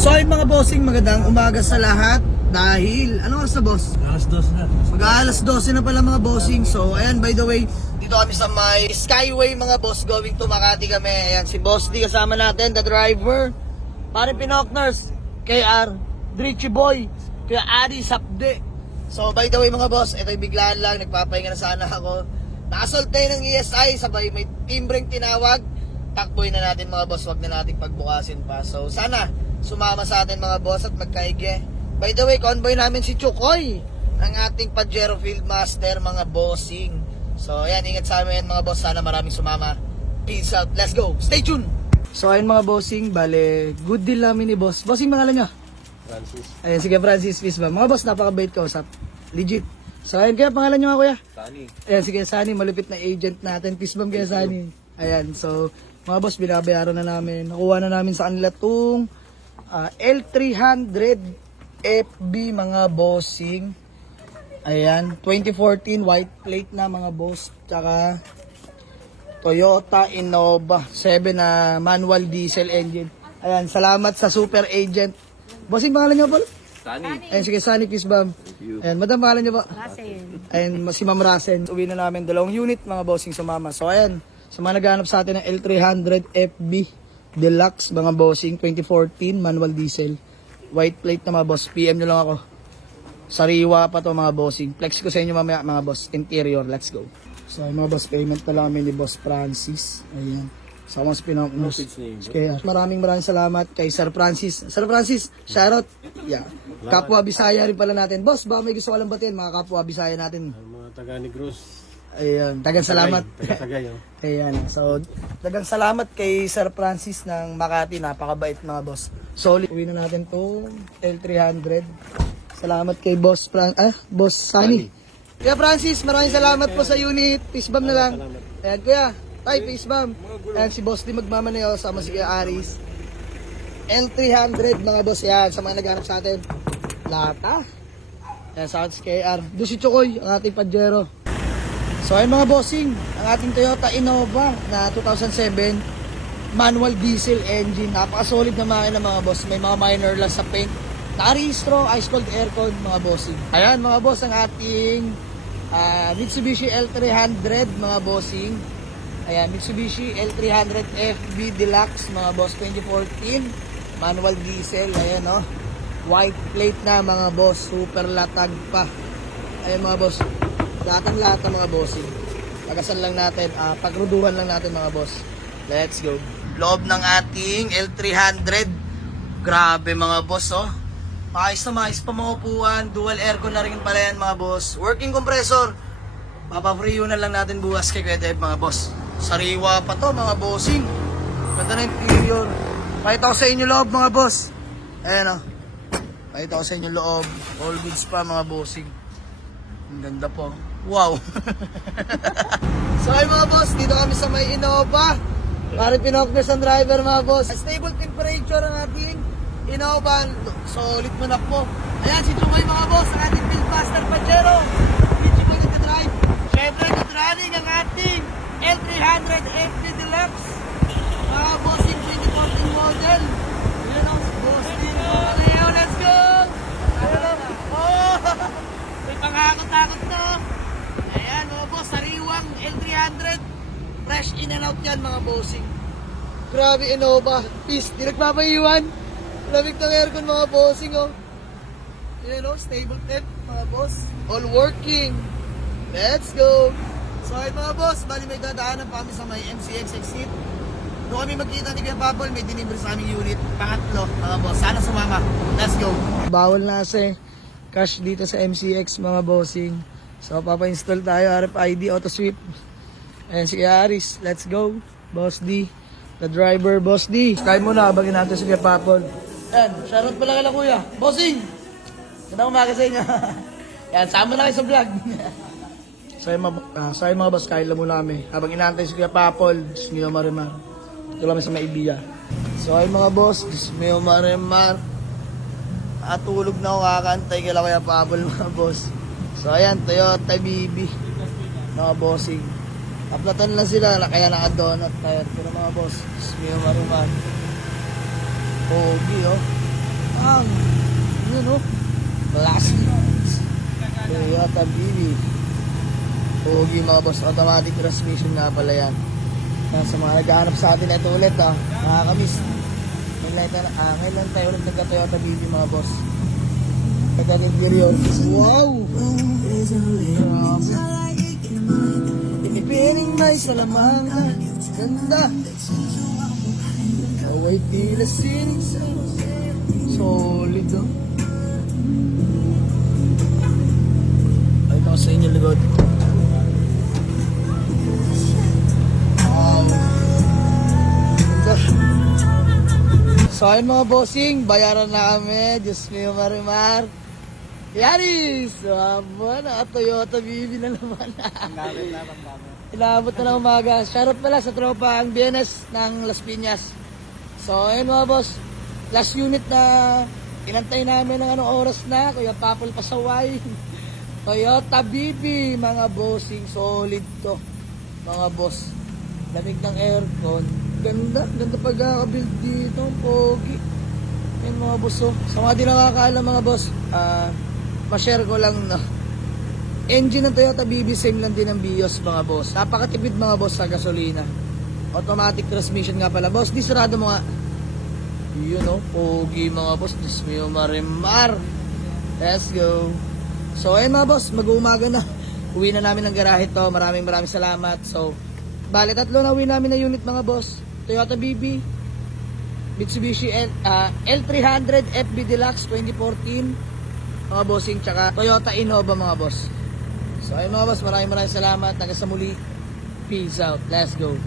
So ay mga bossing, magandang umaga sa lahat. Dahil, ano oras na boss? Alas 12 na. Mag-aalas 12 na pala mga bossing. So ayan, by the way, dito kami sa may Skyway mga boss, going to Makati kami. Ayan, si Boss D kasama natin, the driver. Pare Pinokners, KR, Dritchy Boy, kaya Adi Sapde. So by the way mga boss, ito'y biglaan lang, nagpapahinga na sana ako. Nakasoltay ng ESI, sabay may timbreng tinawag. Takboy na natin mga boss, wag na natin pagbukasin pa. So sana sumama sa atin mga boss at magkaige. By the way, convoy namin si Chukoy, ang ating Pajero Field Master mga bossing. So ayan, ingat sa amin mga boss, sana maraming sumama. Peace out, let's go, stay tuned. So ayun mga bossing, bale good deal namin ni boss. Bossing pangalan niya? Francis. Ayun, sige Francis Fisba. Mga boss, napakabait ka usap. Legit. So ayun, kaya pangalan niyo nga kuya? Tani. Ayan, sige Sunny, malupit na agent natin. Fisbam kaya Sunny. Ayan, so mga boss, binabayaran na namin. Nakuha na namin sa kanila itong L300 FB mga bossing. Ayan, 2014 white plate na mga boss. Tsaka Toyota Innova 7 na manual diesel engine. Ayan, salamat sa super agent. Bossing, pangalan niyo po? Tani. Ayan, sige, Sunny Fisbam. Ayan, madam, pangalan niyo po? Rasen. Ayan, si Ma'am Rasen. Uwi na namin 2 unit mga bossing sumama. So ayan, sa mga naghahanap sa atin ng L300 FB Deluxe mga bossing 2014 manual diesel. White plate na mga boss. PM nyo lang ako. Sariwa pa to mga bossing. Flex ko sa inyo mamaya mga boss. Interior, let's go. So mga boss, payment na lang kami ni Boss Francis. Ayan. Sa mga Pinokners. Kaya maraming salamat kay Sir Francis. Sir Francis, shoutout. Yeah. Kapwa Bisaya rin pala natin. Boss, baka may gusto ka lang batiin mga kapwa Bisaya natin. Ang mga taga Negros. Ayan, dagang salamat. Taga-tagay. Ayan, so dagang salamat kay Sir Francis ng Makati, napakabait mga boss. Solid. Uwi na natin to L300. Salamat kay Boss Boss Sunny. Kuya Francis, maraming salamat po sa unit. Peace bomb na lang. Ayan kuya, tay peace bomb. Ayan si Boss di magmamanayo, sama si Kuya Aris. L300 mga boss, yan sa mga naghanap sa atin. Lata. Ayan sa atin si KR. Doon si Chukoy, ang ating Pajero. So ayun mga bossing, ang ating Toyota Innova na 2007 manual diesel engine. Napaka-solid na makina mga boss. May mga minor lang sa paint. Naka-rehistro, ice cold aircon mga bossing. Ayan mga boss, ang ating Mitsubishi L300 mga bossing. Ayan, Mitsubishi L300 FB Deluxe mga boss 2014 manual diesel. Ayan o, white plate na mga boss, super latag pa. Ayan mga boss, latang-lata mga bossing. Pagasan lang natin, pagruduhan lang natin mga boss. Let's go. Loob ng ating L300. Grabe mga boss, oh. Maayos na maayos pa mga upuan. Dual aircon na rin pala yan mga boss. Working compressor. Papaprio na lang natin bukas kay Kuya Deb mga boss. Sariwa pa to mga bossing. Ganda na interior. Pakita ko sa inyo loob mga boss. Ayan oh. Pakita ko sa inyo loob. All goods pa mga bossing. Ang ganda po. Wow. So ay mga boss, dito kami sa may Innova. Pare Pinokners ang driver mga boss. Stable temperature ang ating Innova. Solid mo na po. Ayan si Chumay mga boss, ang ating Field Master Pajero. Medyo mo nagka-drive. Siyempre nag-running ang ating L300 FD Deluxe. Mga bossing 2014 model. Ayan o, si bossing. Ayan, let's go. Ayan o. Oh, may pangakot-takot na. Ayan mga boss, sariwang L300. Fresh in and out yan mga bossing. Grabe Innova. Peace, di nagpapaiwan. Lamig ng aircon mga bossing oh. Yan oh, stable temp mga boss. All working. Let's go. So ay mga boss, bali may dadaanan pa kami sa may MCX exit. Doon kami magkita ni Kuya Papol, may delivery sa aming unit. Pangatlo mga boss, sana sumama. Let's go. Bawal na kasi cash dito sa MCX mga bossing. So papa-install tayo RFID auto sweep. Ayan si Kuya Aris, let's go. Boss D, the driver, Boss D. Kain muna, abagin natin si Kuya Papol. Ayan, shoutout pala kala kuya. Bossing! Ganda umaga sa inyo. Ayan, sama na kayo sa vlog. Sorry mga boss, kain lang muna kami. Habang inaantay si Kuya Papol, Diyos mio marimar. Ito kami sa Maibiya. So ay mga boss, Diyos mio marimar. Tulog na ako, kakantay kala Kuya Papol mga boss. So ayan, Toyota BB. Mga bossing. Aplatan lang sila, kaya naka-donut tayo. Pero mga boss, Diyos mio marimar. Pogi oh. Yun, no? Classic. Toyota BB. Pogi mga boss. Automatic transmission nga pala yan. Sa mga naghahanap sa atin, ito ulit nakakamiss. Ngayon lang tayo ulit nagka-Toyota BB mga boss. Nagka-interior. Wow! Inipiring may salamanga. Ganda. Away tila sining solid, oh. Pakita ko sa inyo ligod. Wow. Ganda. So ayun mga bossing, bayaran na kami. Diyos mio marimar. Yaris! Aba, naka-Toyota BB na naman. Inabot na ng umaga. Shoutout pala sa tropa ang BNS ng Las Piñas. So ayun mga boss, last unit na inantay namin ng anong oras na. Kuya Papol Pasaway. Toyota BB, mga bossing, solid to. Mga boss, lamig ng aircon. Ganda pagkakabuild dito, pogi. Yan mga boss, oh. Sa mga di nakakaalam mga boss, ma-share ko lang na engine ng Toyota BB, same lang din ng BIOS mga boss. Napakatipid mga boss sa gasolina. Automatic transmission nga pala boss. Di sarado mo nga. Yun, oh, pogi mga boss. Diyos mo yung marimar. Let's go. So ayun mga boss, mag-uumaga na. Uwi na namin ng garahe to. Maraming salamat. So bali tatlo na uwi namin na unit mga boss. Toyota BB, Mitsubishi L300 FB Deluxe 2014 mga bossing, tsaka Toyota Innova mga boss. So ayun mga boss, maraming salamat. Hanggang sa muli. Peace out. Let's go.